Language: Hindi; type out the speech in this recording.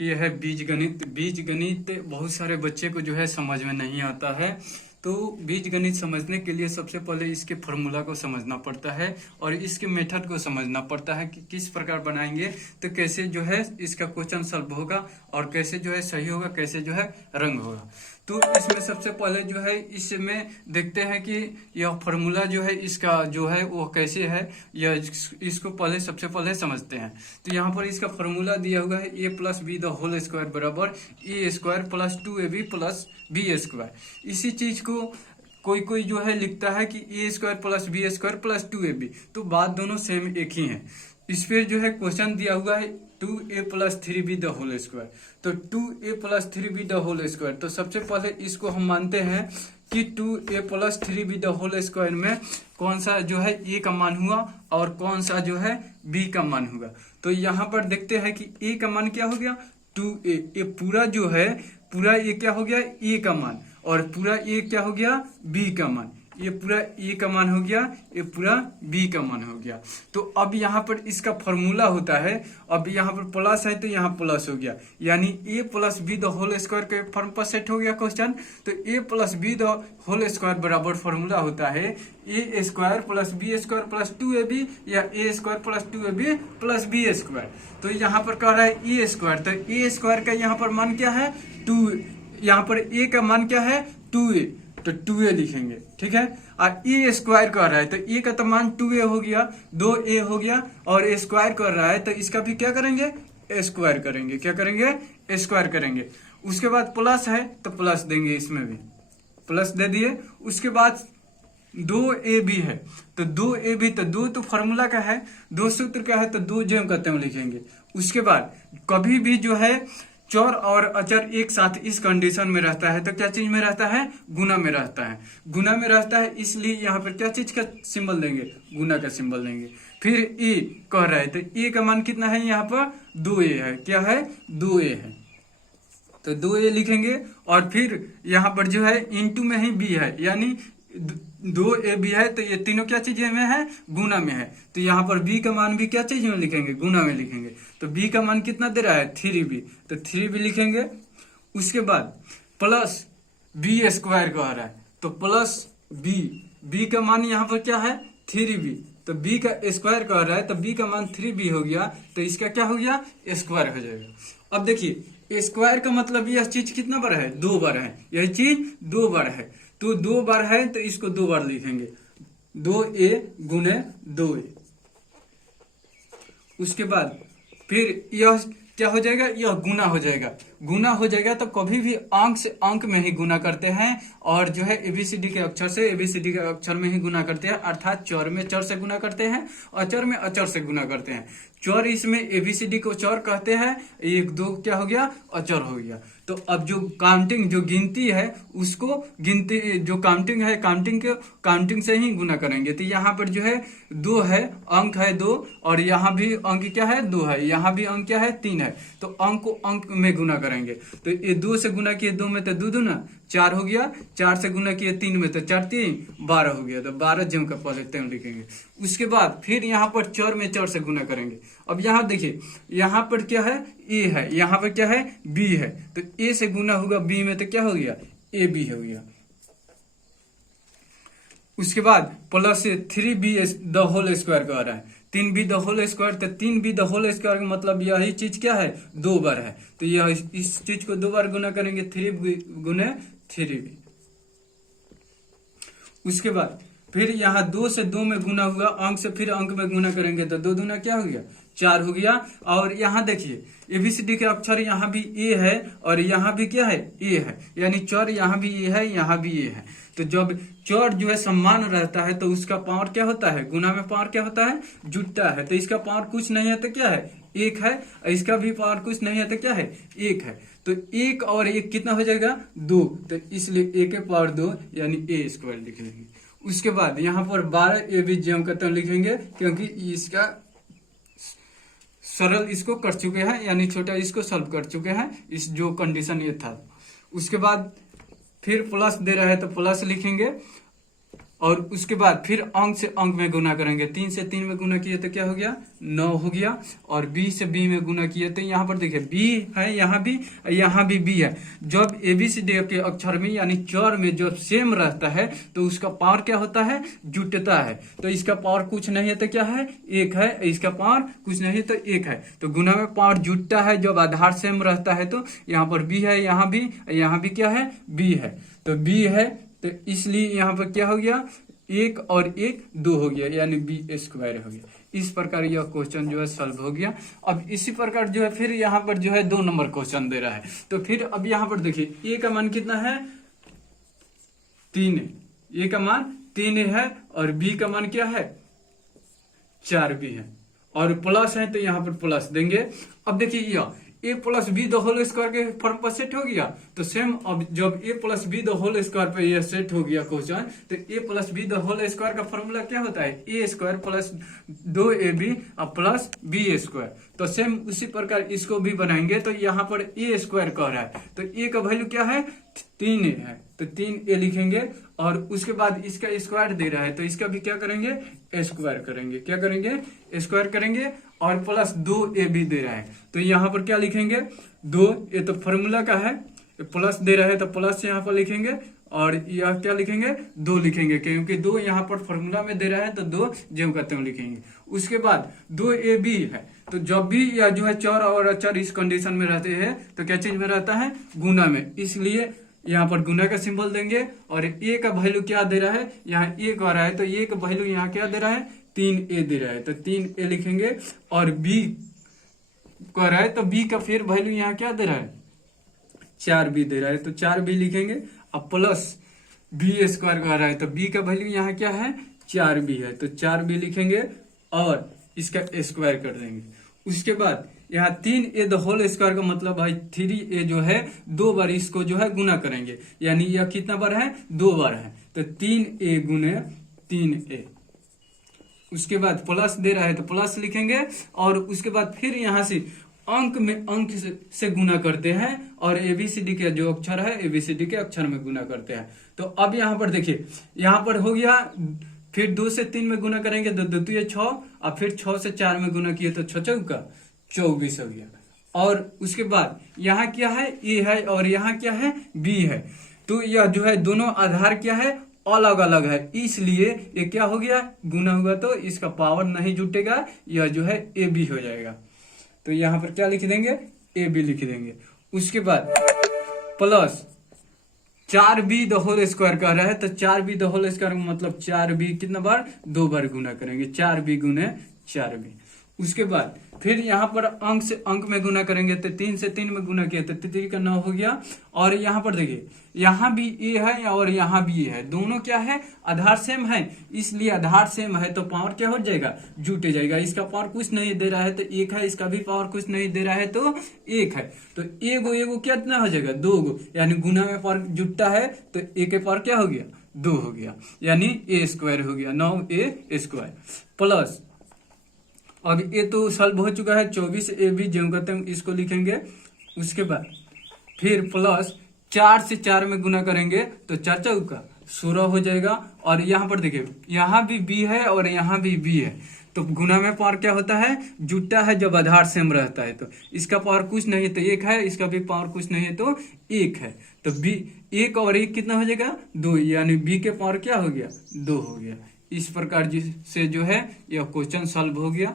ये है बीज गणित। बीज गणित बहुत सारे बच्चे को जो है समझ में नहीं आता है, तो बीज गणित समझने के लिए सबसे पहले इसके फॉर्मूला को समझना पड़ता है और इसके मेथड को समझना पड़ता है कि किस प्रकार बनाएंगे तो कैसे जो है इसका क्वेश्चन सॉल्व होगा और कैसे जो है सही होगा, कैसे जो है रंग होगा। तो इसमें सबसे पहले जो है इसमें देखते हैं कि यह फॉर्मूला जो है इसका जो है वो कैसे है, या इसको पहले सबसे पहले समझते हैं। तो यहाँ पर इसका फॉर्मूला दिया हुआ है A plus B the whole square बराबर A square plus 2ab plus B square. इसी चीज को कोई कोई जो है लिखता है कि A square plus B square plus 2ab, तो बात दोनों सेम एक ही है। इस पे जो है क्वेश्चन दिया हुआ है 2a plus 3b the whole square, तो 2a plus 3b the whole square. तो सबसे पहले इसको हम मानते हैं कि 2a plus 3b the whole square में कौन सा जो है a का मान हुआ और कौन सा जो है b का मान हुआ। तो यहाँ पर देखते हैं कि a का मान क्या हो गया 2a, ये पूरा जो है पूरा ये क्या हो गया a का मान, और पूरा ये क्या हो गया b का मान। ये पूरा a का मान हो गया, ये पूरा b का मान हो गया। तो अब यहाँ पर इसका फॉर्मूला होता है, अब यहाँ पर प्लस है तो यहाँ प्लस हो गया, यानी a plus B the whole square के फॉर्म पर सेट हो गया क्वेश्चन। तो a plus B the whole square बराबर फॉर्मूला होता है A square plus B square plus 2ab या A square plus 2ab plus B square. तो यहाँ पर कह रहा है ए स्क्वायर, तो ए स्क्वायर का यहाँ पर मान क्या है 2, यहाँ पर a का मान क्या है 2a, तो 2a लिखेंगे, ठीक है। और ए स्क्वायर कर रहा है तो ए का तो मान 2a हो गया, 2a हो गया, और ए स्क्वायर कर रहा है तो इसका भी क्या करेंगे स्क्वायर करेंगे, क्या करेंगे स्क्वायर करेंगे। उसके बाद प्लस है तो प्लस देंगे, इसमें भी प्लस दे दिए। उसके बाद 2ab है तो 2ab, तो 2 तो फॉर्मूला का है, 2 सूत्र का है तो 2 जो कहते हैं लिखेंगे। उसके बाद कभी भी जो है चर और अचर एक साथ इस कंडीशन में रहता है तो क्या चीज में रहता है गुना में रहता है, गुना में रहता है, इसलिए यहाँ पर क्या चीज का सिंबल देंगे गुना का सिंबल देंगे। फिर ए कह रहा है तो ए का मान कितना है यहाँ पर 2a है, क्या है 2a है, तो 2a लिखेंगे। और फिर यहाँ पर जो है इनटू में ही b है, यानी 2ab है, तो ये तीनों क्या चीज में है गुना में है, तो यहाँ पर b का मान भी क्या चीज में लिखेंगे गुना में लिखेंगे। तो b का मान कितना दे रहा है 3b, तो 3b लिखेंगे। उसके बाद प्लस b स्क्वायर कह रहा है तो प्लस b का मान यहाँ पर क्या है 3b, तो b का स्क्वायर कह रहा है तो b का मान 3b हो गया, तो इसका क्या हो गया स्क्वायर हो जाएगा। अब देखिए स्क्वायर का मतलब यह चीज कितना बार है 2 बार है, यह चीज 2 बार है, तो 2 बार है तो इसको 2 बार लिखेंगे 2a गुने 2a। उसके बाद फिर यह क्या हो जाएगा, यह गुना हो जाएगा, गुना हो जाएगा तो कभी भी अंक से अंक में ही गुना करते हैं, और जो है एबीसीडी के अक्षर से एबीसीडी के अक्षर में ही गुना करते हैं, अर्थात चर में चर से गुना करते हैं, अचर में अचर से गुना करते हैं। चर इसमें एबीसीडी को चर कहते हैं, 1 2 क्या हो गया अचर हो गया। तो अब जो काउंटिंग जो गिनती है उसको गिनती जो काउंटिंग है काउंटिंग से ही गुना करेंगे। तो यहाँ पर जो है 2 है, अंक है 2, और यहाँ भी अंक क्या है 2 है, यहाँ भी अंक क्या है 3 है, तो अंक को अंक में गुना करेंगे। तो ये 2 से गुना किए 2 में तो 2 दूना 4 हो गया, 4 से गुना किए 3 में तो 4 3 12 हो गया, तो 12 जम का पहले तय लिखेंगे। उसके बाद फिर यहाँ पर चर में चर से गुना करेंगे। अब यहाँ देखिए यहाँ पर क्या है ए है, यहाँ पर क्या है बी है, तो ए से गुना होगा बी में तो क्या हो गया ए बी हो गया। उसके बाद plus 3b the whole square कह रहा है, 3b द होल स्क्वायर, तो 3b द होल स्क्वायर का मतलब यही चीज क्या है 2 बार है, तो यह इस चीज को 2 बार गुना करेंगे 3 गुने 3b। उसके बाद फिर यहाँ 2 से 2 में गुना हुआ, अंक से फिर अंक में गुना करेंगे तो 2 दूना क्या हो गया 4 हो गया। और यहाँ देखिए एबीसीडी के अक्षर यहाँ भी ए है और यहाँ भी क्या है ए है, यानी चर यहाँ भी ए है यहाँ भी ए है। तो जब चर जो है समान रहता है तो उसका पावर क्या होता है गुना में पावर क्या होता है जुटता है, तो इसका पावर कुछ नहीं है तो क्या है 1 है, इसका भी पावर कुछ नहीं है तो क्या है 1 है, तो 1 और 1 कितना हो जाएगा 2, तो इसलिए a के पावर 2 यानी a स्क्वायर लिख लेंगे। उसके बाद यहाँ पर 12ab जम करते लिखेंगे क्योंकि इसका सरल इसको कर चुके हैं, यानी छोटा इसको सॉल्व कर चुके हैं, इस जो कंडीशन ये था। उसके बाद फिर प्लस दे रहा है तो प्लस लिखेंगे, और उसके बाद फिर अंक से अंक में गुना करेंगे। 3 से 3 में गुना किए तो क्या हो गया, 9 हो गया। और बी से बी में गुना किए तो यहाँ पर देखिए बी है, यहाँ भी बी है। जब ABCD के अक्षर में यानी चर में जब सेम रहता है तो उसका पावर क्या होता है, जुटता है। तो इसका पावर कुछ नहीं है तो क्या है, 1 है। इसका पावर कुछ नहीं है तो 1 है। तो गुना में पावर जुटता है जब आधार सेम रहता है। तो यहाँ पर बी है, यहाँ भी क्या है, बी है। तो बी है तो इसलिए यहाँ पर क्या हो गया, 1 और 1 2 हो गया, यानी B² हो गया। इस प्रकार यह क्वेश्चन जो है सॉल्व हो गया। अब इसी प्रकार जो है फिर यहाँ पर जो है 2 नंबर क्वेश्चन दे रहा है। तो फिर अब यहाँ पर देखिए A का मान कितना है, 3 है। A का मान 3 है और B का मान क्या है, 4B है। और प्लस है तो यहाँ पर प्लस देंगे। अब देखिए यह A + B the whole square के फॉर्म पर सेट हो गया। तो सेम अब जब A + B the whole square पे यह सेट हो गया क्वेश्चन, तो A + B the whole square का फॉर्मूला क्या होता है, A² + 2AB प्लस B²। तो सेम उसी प्रकार इसको भी बनाएंगे। तो यहाँ पर A² कह रहा है तो A का वैल्यू क्या है, 3 है। तो 3A लिखेंगे। और उसके बाद इसका स्क्वायर दे रहा है तो इसका भी क्या करेंगे, स्क्वायर करेंगे। क्या करेंगे, स्क्वायर करेंगे। और प्लस 2AB दे रहा है तो यहाँ पर क्या लिखेंगे, 2। ये तो फॉर्मूला का है, प्लस दे रहा है तो प्लस यहाँ पर लिखेंगे। और यह क्या लिखेंगे, 2 लिखेंगे, क्योंकि 2 यहाँ पर फॉर्मूला में दे रहा है तो 2 जो कहते हैं लिखेंगे। उसके बाद 2AB है। तो जब भी यह जो है चर और अचर इस कंडीशन में रहते हैं तो क्या चीज में रहता है, गुना में। इसलिए यहाँ पर गुना का सिंबल देंगे। और A का वैल्यू क्या दे रहा है, यहाँ A कह रहा है तो A का वैल्यू यहाँ क्या दे रहा है, 3A दे रहा है तो 3A लिखेंगे। और B कह रहा है तो B का फिर वैल्यू यहाँ क्या दे रहा है, 4B दे रहा है तो 4B लिखेंगे। अब प्लस B² कह रहा है तो B का वैल्यू यहाँ क्या है, 4B है तो 4B लिखेंगे और इसका स्क्वायर कर देंगे। उसके बाद यहाँ 3A द होल स्क्वायर का मतलब भाई 3A जो है 2 बार इसको जो है गुना करेंगे, यानी यह कितना बार है, 2 बार है। तो 3A गुने 3A। उसके बाद प्लस दे रहा है तो प्लस लिखेंगे। और उसके बाद फिर यहाँ से अंक में अंक से गुना करते हैं और ABCD के जो अक्षर है ABCD के अक्षर में गुना करते हैं। तो अब यहाँ पर देखिए, यहाँ पर हो गया, फिर 2 से 3 में गुना करेंगे तो 2 2 6, और फिर 6 से 4 में गुना किए तो 6 चौका 24 हो गया। और उसके बाद यहाँ क्या है, A है और यहाँ क्या है, B है। तो यह जो है दोनों आधार क्या है, अलग अलग है, इसलिए ये क्या हो गया, गुना हुआ तो इसका पावर नहीं जुटेगा, यह जो है AB हो जाएगा। तो यहाँ पर क्या लिख देंगे, AB लिख देंगे। उसके बाद plus 4B the whole square कह रहा है तो 4B द होल स्क्वायर मतलब 4B कितना बार, 2 बार गुना करेंगे, 4B गुने 4B। उसके बाद फिर यहाँ पर अंक से अंक में गुना करेंगे तो 3 से 3 में गुना किया तो 3 का 9 हो गया। और यहाँ पर देखिए यहाँ भी A है और यहाँ भी A है, दोनों क्या है, आधार सेम है। इसलिए आधार सेम है तो पावर क्या हो जाएगा, जुट जाएगा। इसका पावर कुछ नहीं दे रहा है तो 1 है, इसका भी पावर कुछ नहीं दे रहा है तो 1 है। तो एगो कितना हो जाएगा, 2 गो, यानी गुना में पावर जुटता है तो A के पावर क्या हो गया, 2 हो गया, यानी A² हो गया, 9A² प्लस। अब ये तो सॉल्व हो चुका है, 24AB जो कहते हैं इसको लिखेंगे। उसके बाद फिर प्लस 4 से 4 में गुना करेंगे तो 4 चौका 16 हो जाएगा। और यहाँ पर देखिए यहाँ भी B है और यहाँ भी B है, तो गुना में पावर क्या होता है, जुटता है जब आधार सेम रहता है। तो इसका पावर कुछ नहीं है तो 1 है, इसका भी पावर कुछ नहीं है तो 1 है। तो B 1 और 1 कितना हो जाएगा, 2, यानी B के पावर क्या हो गया, 2 हो गया। इस प्रकार से जो है यह क्वेश्चन सॉल्व हो गया।